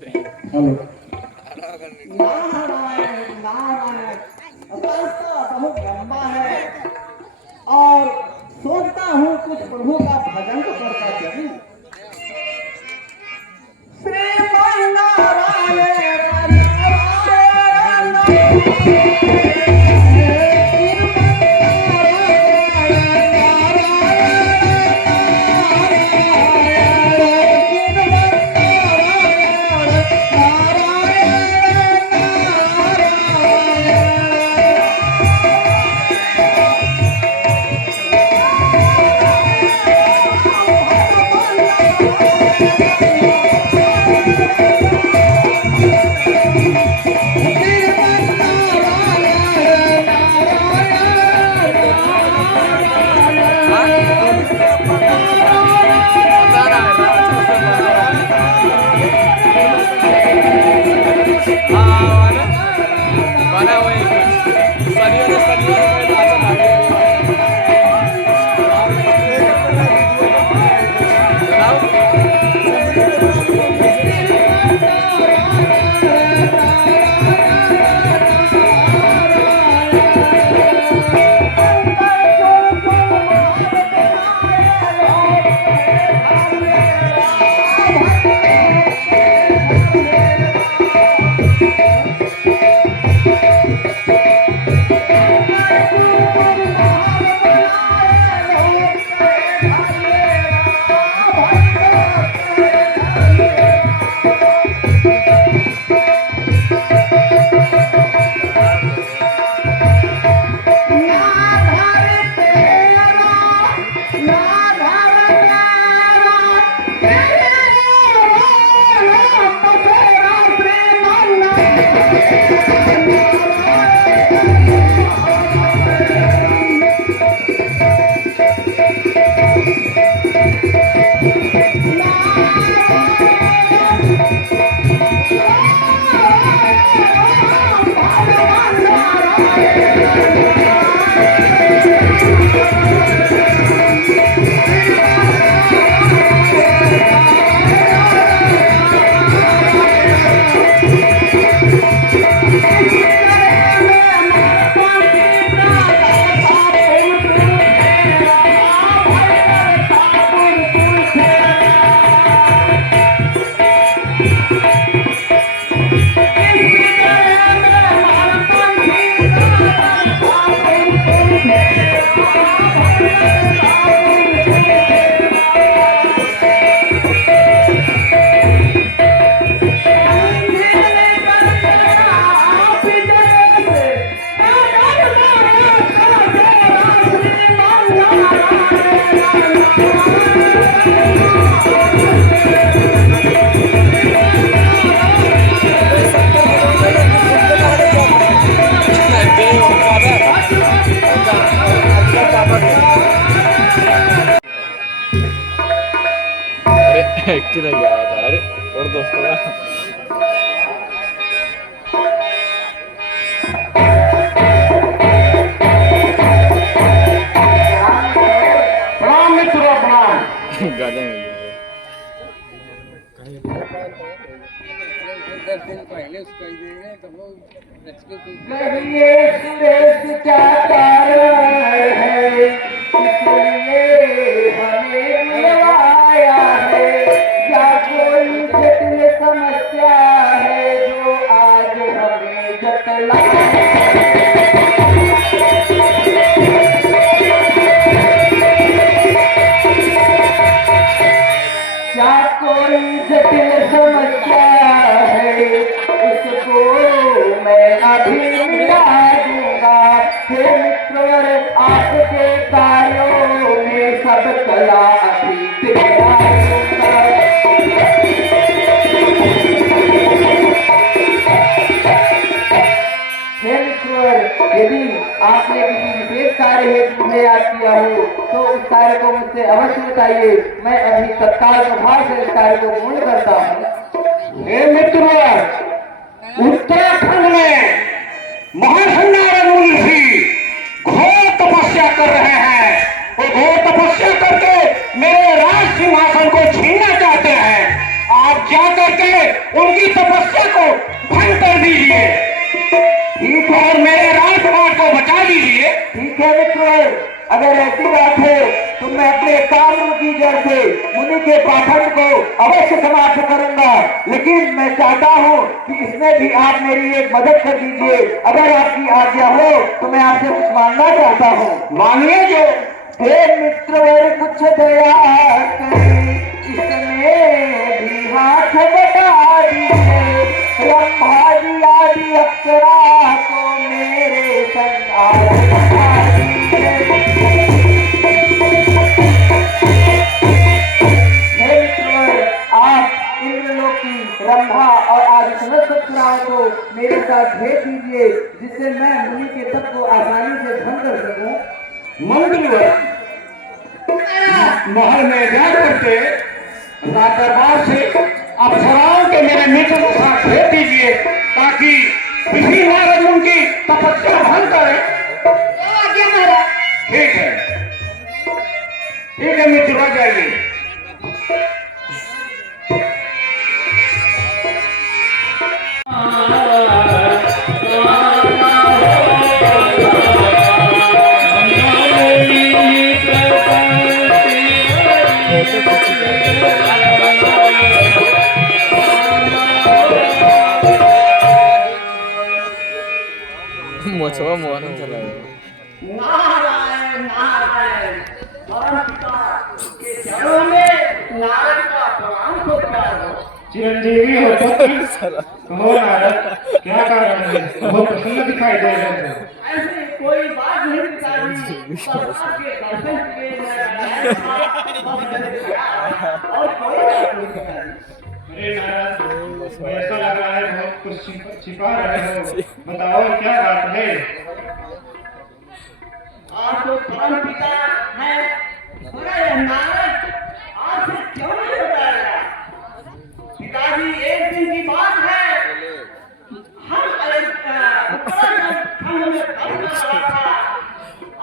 Hello Narayan Narayan. रास्ता बहुत लंबा है और सोचता हूँ कुछ प्रभु का भजन करता चलूं। श्रीमान नारायण नारायण एक्चुअली गया था अरे और दोस्तों का प्रणाम मित्रों प्रणाम। गाजा कहिए सुरेश क्या कारण है, इसलिए हमें बुलवाया है। क्या कोई जटिल समस्या है जो आज हमें जतलाए। क्या कोई जटिल समस्या है उसको मैं अभी मिटा दूंगा। हे मित्रों आपके कार्यों में सब कला अभी दिखा दूंगा। हे मित्रों यदि आपने किसी विशेष कार्य हेतु मुझे याद किया हो तो उस कार्य को मुझसे अवश्य बताइए। मैं अभी तत्काल प्रभाव से इस कार्य को पूर्ण करता हूँ। हे मित्रों उत्तराखंड में महासंगार ऋषि घोर तपस्या कर रहे हैं। वो घोर तपस्या करके मेरे राज सिंहासन को छीनना चाहते हैं। आप जा करके उनकी ठीक है मित्र, अगर ऐसी बात है तो मैं अपने कार्य की जड़ से मुनि के पाखंड को अवश्य समाप्त करूंगा, लेकिन मैं चाहता हूँ कि इसमें भी आप मेरी एक मदद कर दीजिए। अगर आपकी आज्ञा हो तो मैं आपसे कुछ मांगना चाहता हूँ। मानिए जो। हे मित्र कुछ दया करें, इसमें भी हाथ बटा दीजिए। ब्रह्मा जी आदि अप्सरा को मेरे संग आज्ञा दीजिए। हे मित्र, आप इंद्रलोकी रंभा और आदि समस्त अप्सराओं को मेरे साथ भेज दीजिए, जिससे मैं मुनि के तप को आसानी से भंग कर सकूं। मंगलवर महल में जा करके दरबार से अप्सराओं के मेरे मित्र को साथ भेज दीजिए, ताकि ऋषि नारद उनकी तपस्या भंग करे। ठीक है, ठीक है मित्र, आ जाइए। मोचवा मोहन चला नारायण नारायण, परम पिता के चरणों में नारायण का प्रणाम हो प्यार हो। चिरंजीवी हो कहो नारद, क्या कारण है? बहुत प्रसन्न दिखाई दे रहे हैं। ऐसी कोई बात नहीं पिताजी, बस आपके दर्शन के लिए आया था, और कोई बात नहीं पिताजी। अरे नारद, ऐसा लग रहा है बहुत कुछ छिपा रहे हो, बताओ क्या बात है? आप तो परम पिता है, बड़ा नारद आपसे क्यों नहीं बताया? पिताजी, एक दिन की बात है, हम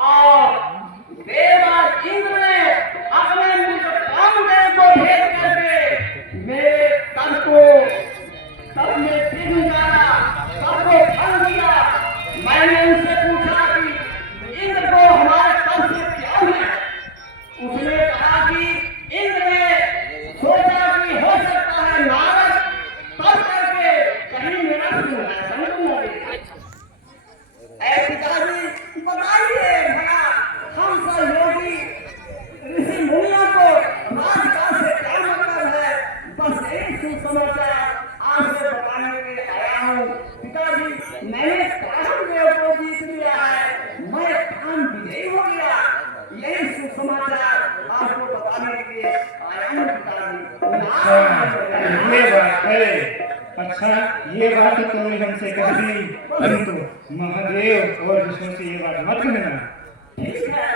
और देवराज इंद्र ने अपने मित्र कामदेव को भेज करके मेरे तन को सब में फिर डाला, सबको भंग दिया। मैंने उनसे पूछा कि इंद्र को हमारे तन से क्या है? उसने कहा कि इंद्र ने सोचा कि हो सकता है नारद तब करके कहीं मेरा सिंहासन न ले। ऐ पिताजी, बताइए भला हम सहयोगी ऋषि मुनियों को राजकाज से क्या मतलब है? बस एक सुसमाचार आपसे बताने के लिए आया हूँ। पिताजी, मैंने कामदेव को जीत लिया है, मैं काम विजयी हो गया, यही सुसमाचार आपको बताने के लिए आया हूँ पिताजी। ये बात है। अच्छा, ये बात तो तुमने हमसे कह दी, परंतु महादेव और विष्णु से ये बात मत कहना। ठीक है,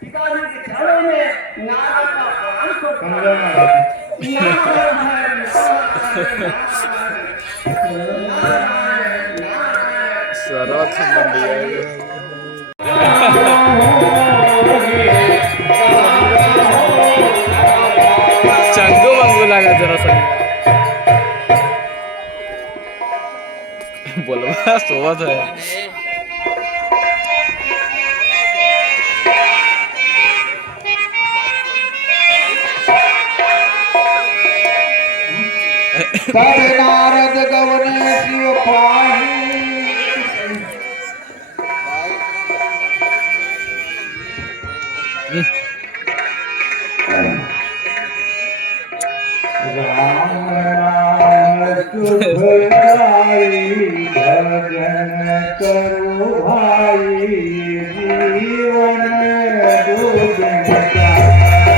पिताजी के चरणों में नारद का प्रणाम को समझो ना। चंगू मंगू लगा जरा सा बोलवा सोवत है। तब नारद गवन शिव पाही, राम राम सुखदाई, भजन करो भाई, जीवन दुर्गता। राम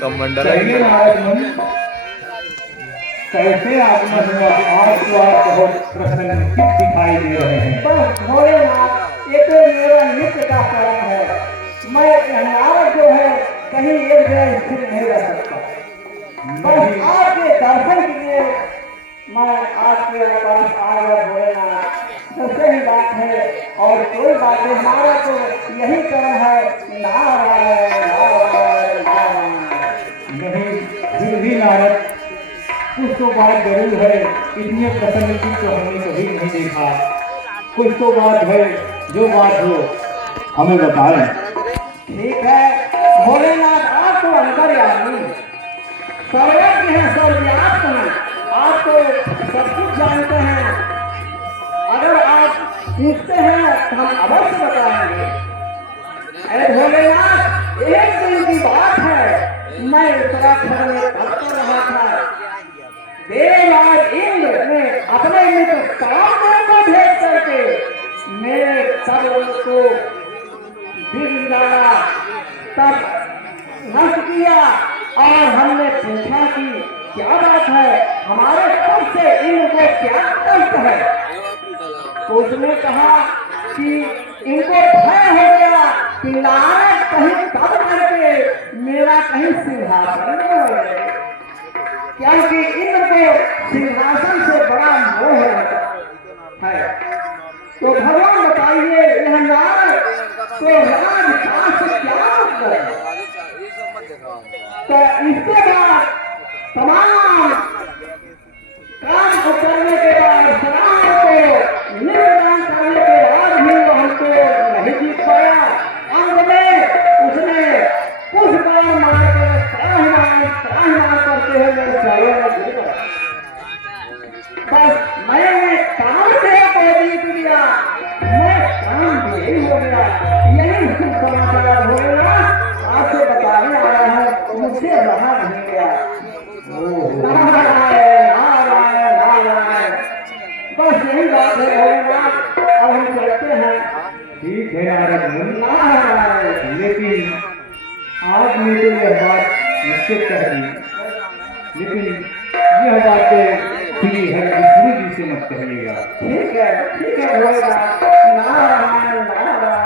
कमंडल चलिए नारद मुनि, कैसे आप बहुत प्रसन्नचित दिखाई दे रहे हैं। बस भोलेनाथ, ये तो मेरा नित्य का कर्म है। मैं नारद जो है कहीं एक जगह स्थिर नहीं रह सकता। बस आपके दर्शन के लिए मैं आपके पास आ गया भोलेनाथ। तो सही बात है और कोई बात नहीं, हमारा तो यही कर्म है। नारायण नारायण नारायण। नहीं, फिर भी नारद, कुछ तो बात जरूर है। इतने प्रसन्नचित तो हमने कभी नहीं देखा। कुछ तो बात है, जो बात हो हमें बताएं। ठीक है भोलेनाथ, आप तो अंतर्यामी सर्वज्ञ हैं, सर्वव्याप्त हैं। आप तो सब कुछ जानते हैं। अगर आप पूछते हैं तो हम अवश्य बताएंगे। अरे भोलेनाथ, एक दिन की बात है, मैं उत्तराखंड में भटक रहा था। देवराज इंद्र ने अपने मित्र कामदेव को भेज करके मेरे सब लोगों को बिगाड़ा, तब नष्ट किया। और हमने पूछा कि क्या बात है, हमारे तब से इंद्र को क्या कष्ट है। तो उसने कहा कि इनको भय हो गया कि नारद कहीं कब करके मेरा कहीं सिंहासन नहीं हो जाए, क्योंकि इंद्र को सिंहासन से बड़ा मोह है। तो भगवान बताइए, यह नारद तो राजकाज से क्या मतलब है? तो इसके बाद तमाम काम को करने के बाद, शराब को निवेदन करने के बाद भी वो हमको नहीं जीत पाया। अंत में उसने कुछ बार मार कर त्राहिमाम करते हुए मेरे चरणों में गिर गया। बस मैंने कामदेव को जीत लिया, मैं कामदेव हो गया। यही समाचार होगा, आपसे बताने आया है, मुझसे रहा नहीं गया। नारायण नारायण नारायण। बस यही बात है भोलेनाथ, अब हम चलते हैं। ठीक है नारद मुनि, नारायण। लेकिन आपने तो यह बात निश्चित कह दी, लेकिन यह बातें श्री हरि विष्णु जी से मत कहिएगा। ठीक है भोलेनाथ। नारायण नारायण।